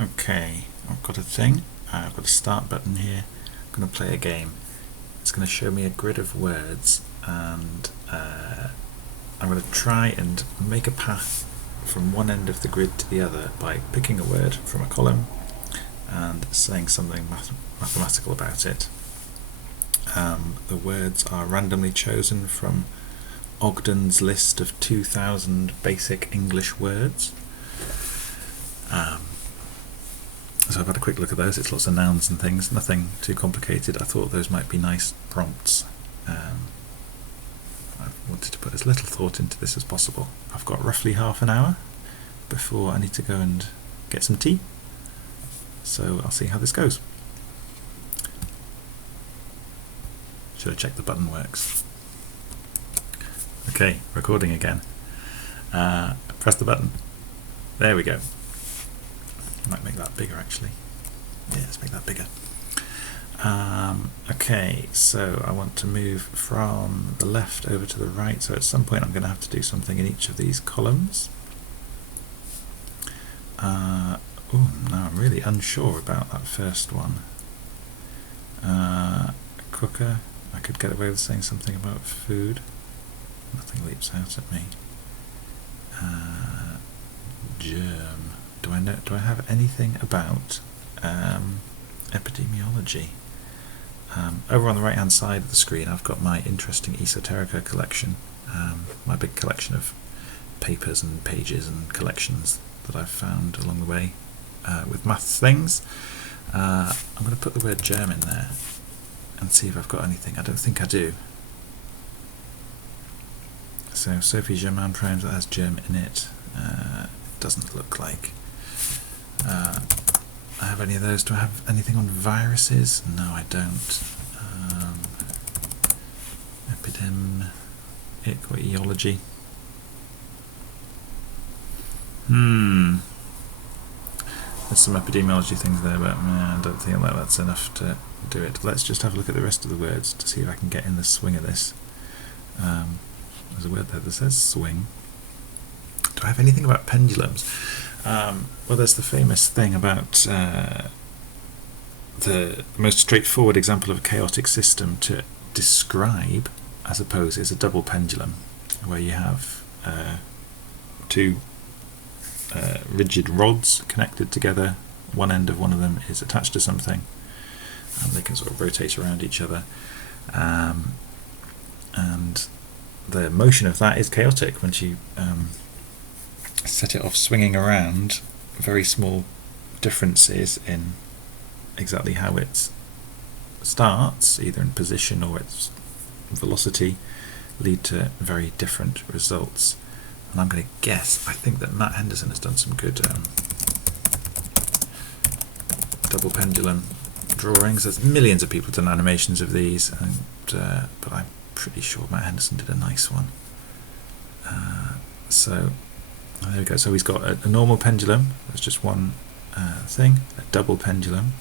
Okay, I've got a thing. I've got a start button here. I'm going to play a game. It's going to show me a grid of words, and I'm going to try and make a path from one end of the grid to the other by picking a word from a column and saying something mathematical about it. The words are randomly chosen from Ogden's list of 2,000 basic English words. So I've had a quick look at those. It's lots of nouns and things, nothing too complicated. I thought those might be nice prompts. I wanted to put as little thought into this as possible. I've got roughly half an hour before I need to go and get some tea, so I'll see how this goes. Should have checked the button works. Okay, recording again. Press the button. There we go. Might make that bigger actually. Yeah, let's make that bigger. Okay, so I want to move from the left over to the right, so at some point I'm going to have to do something in each of these columns. Now I'm really unsure about that first one. Cooker, I could get away with saying something about food. Nothing leaps out at me. Germ. Do I have anything about epidemiology? Over on the right hand side of the screen I've got my interesting esoterica collection, my big collection of papers and pages and collections that I've found along the way with maths things. I'm going to put the word germ in there and see if I've got anything. I don't think I do. So Sophie Germain Primes, that has germ in it. Doesn't look like. I have any of those. Do I have anything on viruses? No, I don't. Ecology. There's some epidemiology things there, but I don't think that's enough to do it. Let's just have a look at the rest of the words to see if I can get in the swing of this. There's a word there that says swing. Do I have anything about pendulums? Well, there's the famous thing about the most straightforward example of a chaotic system to describe, I suppose, is a double pendulum, where you have two rigid rods connected together. One end of one of them is attached to something, and they can sort of rotate around each other. And the motion of that is chaotic. Once you set it off swinging around, very small differences in exactly how it starts, either in position or its velocity, lead to very different results. And I'm going to guess, I think that Matt Henderson has done some good double pendulum drawings. There's millions of people done animations of these, and but I'm pretty sure Matt Henderson did a nice one. So there we go. So he's got a normal pendulum. There's just one thing. A double pendulum.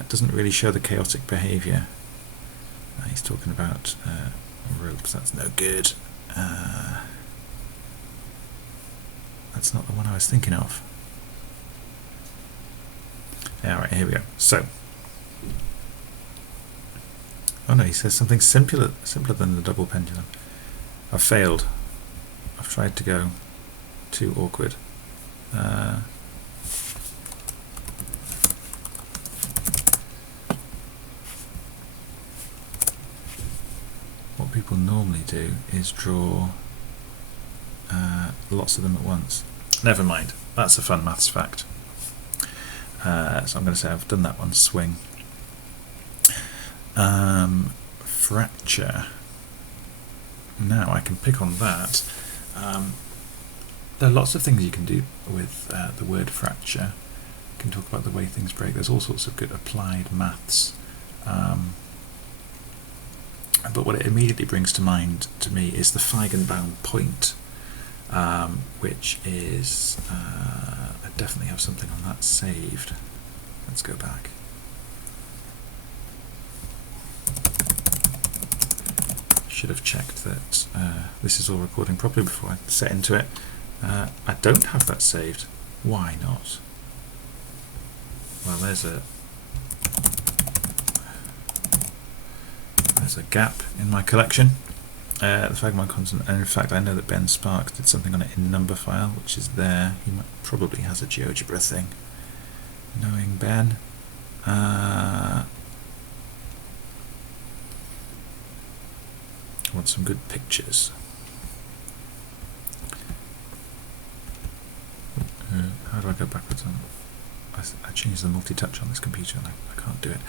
It doesn't really show the chaotic behaviour. He's talking about ropes. That's no good. That's not the one I was thinking of. Alright, here we go. So, oh no, he says something simpler than the double pendulum. I've failed. I've tried to go too awkward. What people normally do is draw lots of them at once. Never mind, that's a fun maths fact. So I'm going to say I've done that one, swing. Fracture. Now I can pick on that. There are lots of things you can do with the word fracture. You can talk about the way things break. There's all sorts of good applied maths. But what it immediately brings to mind to me is the Feigenbaum point, which is, I definitely have something on that saved. Let's go back. Should have checked that this is all recording properly before I set into it. I don't have that saved. Why not? Well, there's a gap in my collection. The fragment constant, and in fact I know that Ben Sparks did something on it in number file, which is there. He probably has a GeoGebra thing. Knowing Ben. I want some good pictures. How do I go backwards on? I changed the multi-touch on this computer and I can't do it.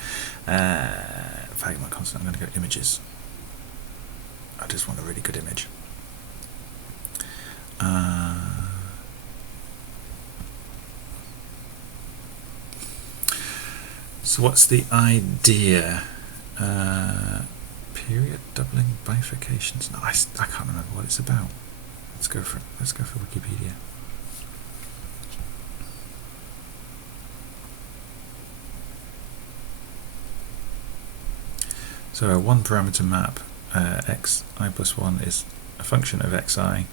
Fragment constant, I'm going to go images. I just want a really good image. So what's the idea? Period, doubling, bifurcations. No, I can't remember what it's about. Let's go for Wikipedia. So a one parameter map, xi plus 1 is a function of xi,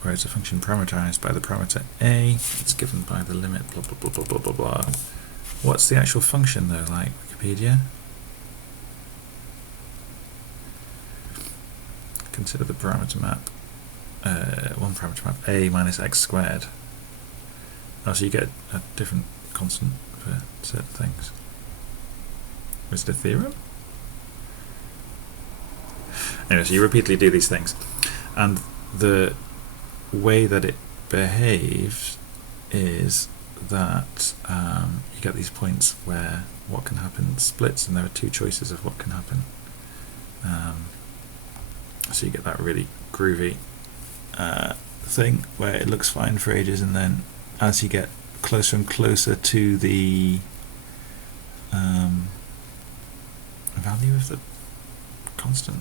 where it's a function parameterized by the parameter a. It's given by the limit blah blah blah blah blah blah blah. What's the actual function though, like Wikipedia? Consider the parameter map, one parameter map, a minus x squared. Oh, so you get a different constant for certain things. Is it a theorem? Anyway, so you repeatedly do these things, and the way that it behaves is that you get these points where what can happen splits, and there are two choices of what can happen. So you get that really groovy thing where it looks fine for ages, and then as you get closer and closer to the value of the constant,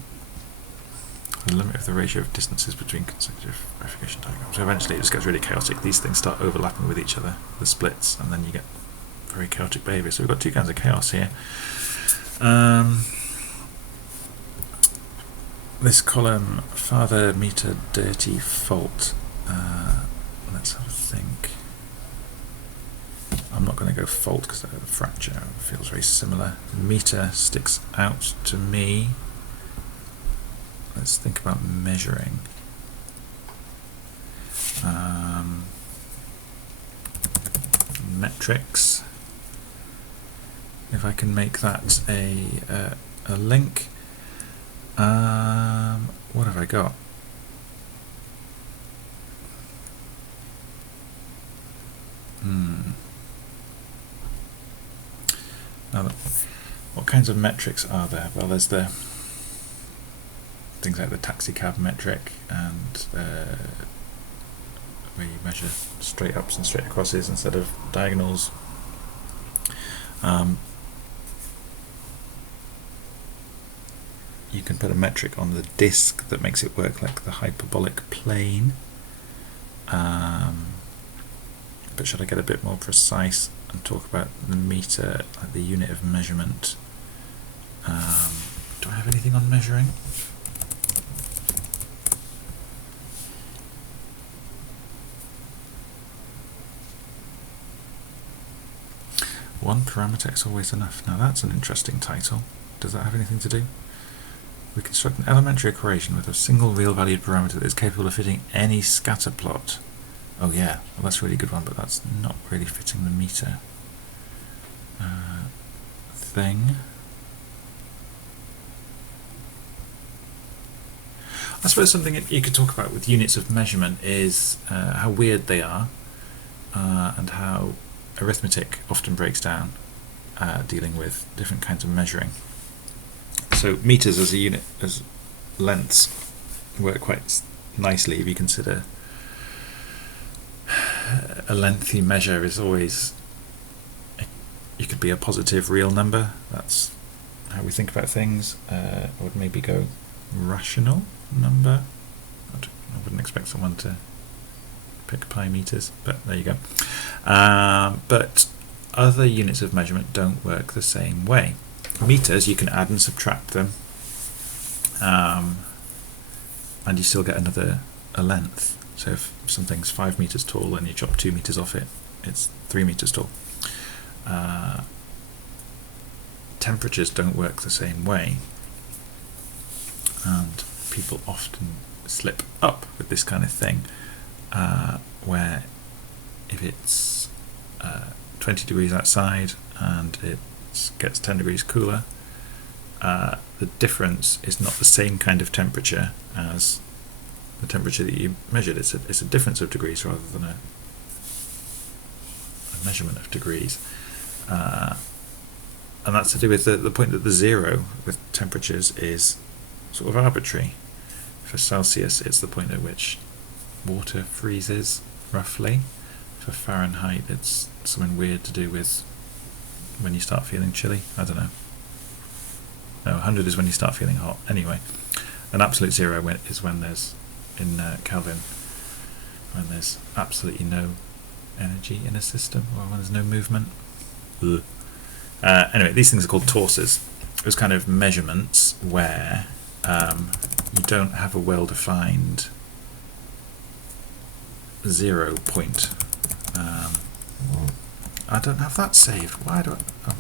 the limit of the ratio of distances between consecutive verification diagrams. So eventually it just gets really chaotic. These things start overlapping with each other, the splits, and then you get very chaotic behavior. So we've got two kinds of chaos here. This column, father meter dirty fault. Let's have a think. I'm not going to go fault because the fracture feels very similar. Meter sticks out to me. Let's think about measuring. Metrics. If I can make that a link. What have I got? Now, what kinds of metrics are there? Well, there's the things like the taxi cab metric, and where you measure straight ups and straight acrosses instead of diagonals. You can put a metric on the disk that makes it work like the hyperbolic plane. But should I get a bit more precise and talk about the meter, like the unit of measurement? Do I have anything on measuring? One parameter is always enough. Now that's an interesting title. Does that have anything to do? We construct an elementary equation with a single real-valued parameter that is capable of fitting any scatter plot. Oh yeah, well, that's a really good one, but that's not really fitting the meter thing. I suppose something that you could talk about with units of measurement is how weird they are, and how arithmetic often breaks down dealing with different kinds of measuring. So meters as a unit, as lengths, work quite nicely if you consider a lengthy measure is always, it could be a positive real number. That's how we think about things. I would maybe go rational number. I wouldn't expect someone to pick pi meters, but there you go. But other units of measurement don't work the same way. Meters, you can add and subtract them, and you still get a length. So if something's 5 meters tall and you chop 2 meters off it, it's 3 meters tall. Temperatures don't work the same way, and people often slip up with this kind of thing, where if it's 20 degrees outside and it gets 10 degrees cooler, the difference is not the same kind of temperature as the temperature that you measured. It's a difference of degrees rather than a measurement of degrees. And that's to do with the point that the zero with temperatures is sort of arbitrary. For Celsius, it's the point at which water freezes, roughly. For Fahrenheit, it's something weird to do with when you start feeling chilly. I don't know. No, 100 is when you start feeling hot. Anyway, an absolute zero is when there's, in Kelvin, when there's absolutely no energy in a system, or when there's no movement. Anyway, these things are called torses. Those kind of measurements where you don't have a well-defined 0 point. I don't have that saved. Why do I? Oh,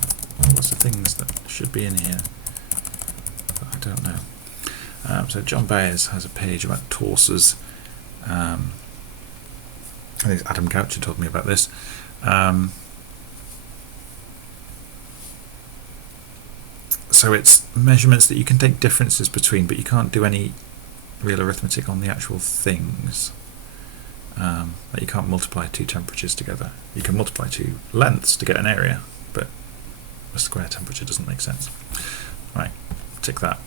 lots of things that should be in here, but I don't know. So John Byers has a page about torses. I think Adam Goucher told me about this. So it's measurements that you can take differences between, but you can't do any real arithmetic on the actual things. Like you can't multiply two temperatures together. You can multiply two lengths to get an area, but a square temperature doesn't make sense. Right, tick that.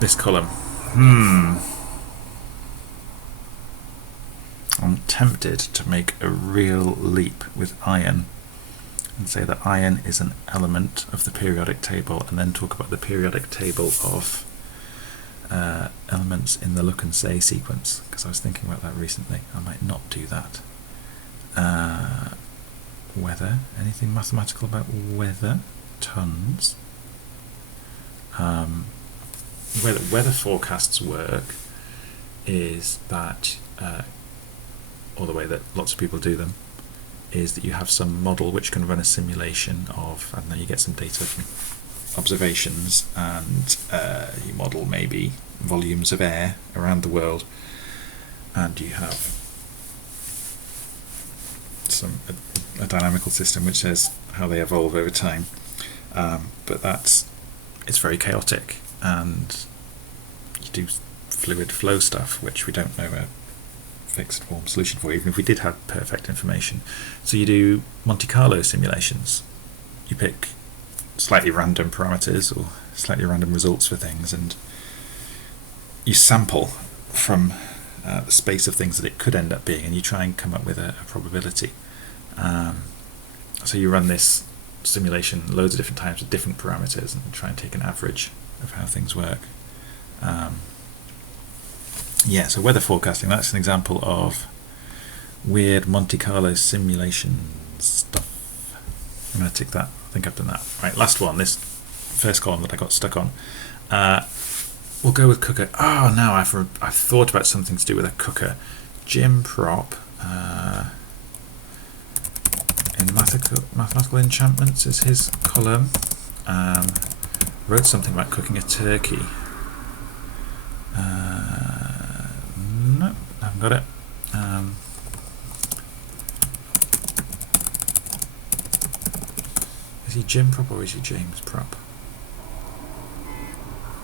This column. I'm tempted to make a real leap with iron and say that iron is an element of the periodic table, and then talk about the periodic table of elements in the look and say sequence, because I was thinking about that recently. I might not do that. Weather, anything mathematical about weather? Tons. Weather forecasts work is that, or the way that lots of people do them, is that you have some model which can run a simulation of, I don't know, you get some data from observations, and you model maybe volumes of air around the world, and you have a dynamical system which says how they evolve over time, but it's very chaotic, and you do fluid flow stuff which we don't know a fixed form solution for, even if we did have perfect information. So you do Monte Carlo simulations. You pick slightly random parameters or slightly random results for things, and you sample from the space of things that it could end up being, and you try and come up with a probability. So you run this simulation loads of different times with different parameters and try and take an average of how things work. Yeah, so weather forecasting, that's an example of weird Monte Carlo simulation stuff. I'm going to tick that. I think I've done that. Right, last one, this first column that I got stuck on. We'll go with cooker. Oh, now I've thought about something to do with a cooker. Jim Prop, in Mathematical Enchantments is his column. Wrote something about cooking a turkey. No, I haven't got it. Is he Jim Prop or is he James Prop?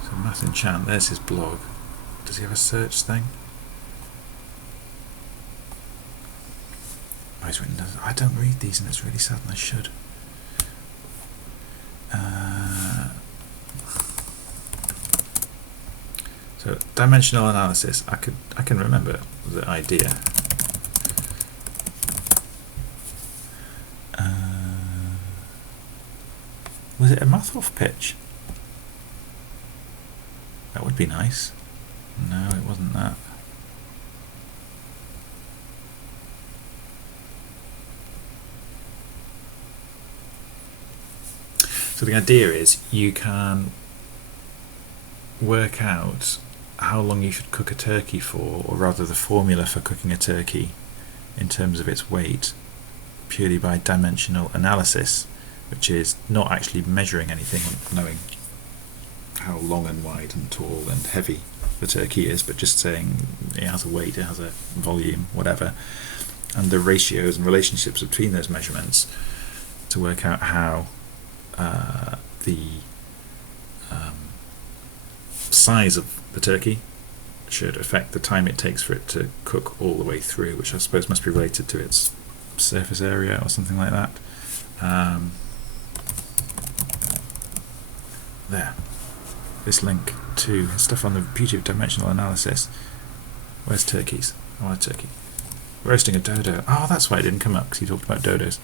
So Math Enchant, there's his blog. Does he have a search thing? Oh, he's written, I don't read these and it's really sad, and I should. So dimensional analysis, I can remember the idea. Was it a math off pitch? That would be nice. No, it wasn't that. So the idea is you can work out how long you should cook a turkey for, or rather the formula for cooking a turkey in terms of its weight, purely by dimensional analysis, which is not actually measuring anything, knowing how long and wide and tall and heavy the turkey is, but just saying it has a weight, it has a volume, whatever, and the ratios and relationships between those measurements to work out how the size of the turkey should affect the time it takes for it to cook all the way through, which I suppose must be related to its surface area or something like that. There. This link to stuff on the beauty of dimensional analysis. Where's turkeys? I want a turkey. Roasting a dodo. Oh, that's why it didn't come up, because he talked about dodos.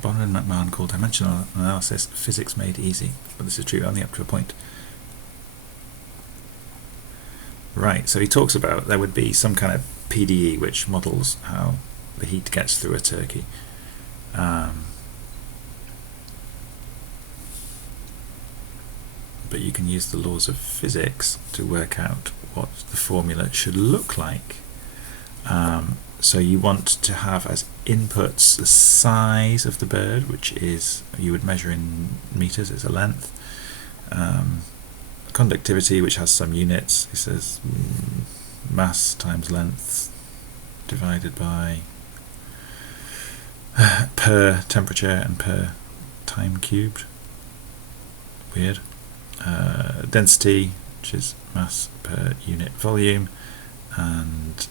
Bonner and McMahon called dimensional analysis physics made easy, but this is true only up to a point. Right, so he talks about there would be some kind of PDE which models how the heat gets through a turkey. But you can use the laws of physics to work out what the formula should look like. So you want to have as inputs the size of the bird, which is, you would measure in meters, it's a length. Conductivity, which has some units. He says mass times length divided by per temperature and per time cubed. Weird. Density, which is mass per unit volume, and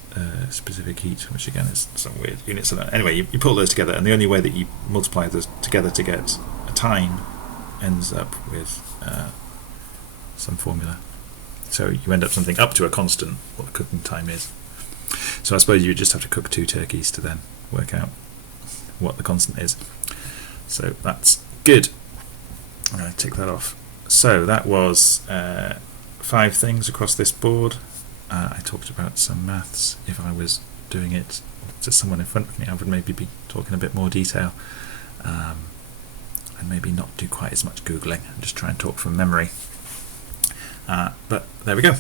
specific heat, which again is some weird units of that. Anyway, you put all those together, and the only way that you multiply those together to get a time ends up with some formula. So you end up something up to a constant, what the cooking time is. So I suppose you just have to cook 2 turkeys to then work out what the constant is. So that's good. I'm going to tick that off. So that was 5 things across this board. I talked about some maths. If I was doing it to someone in front of me, I would maybe be talking a bit more detail, and maybe not do quite as much Googling and just try and talk from memory. But there we go.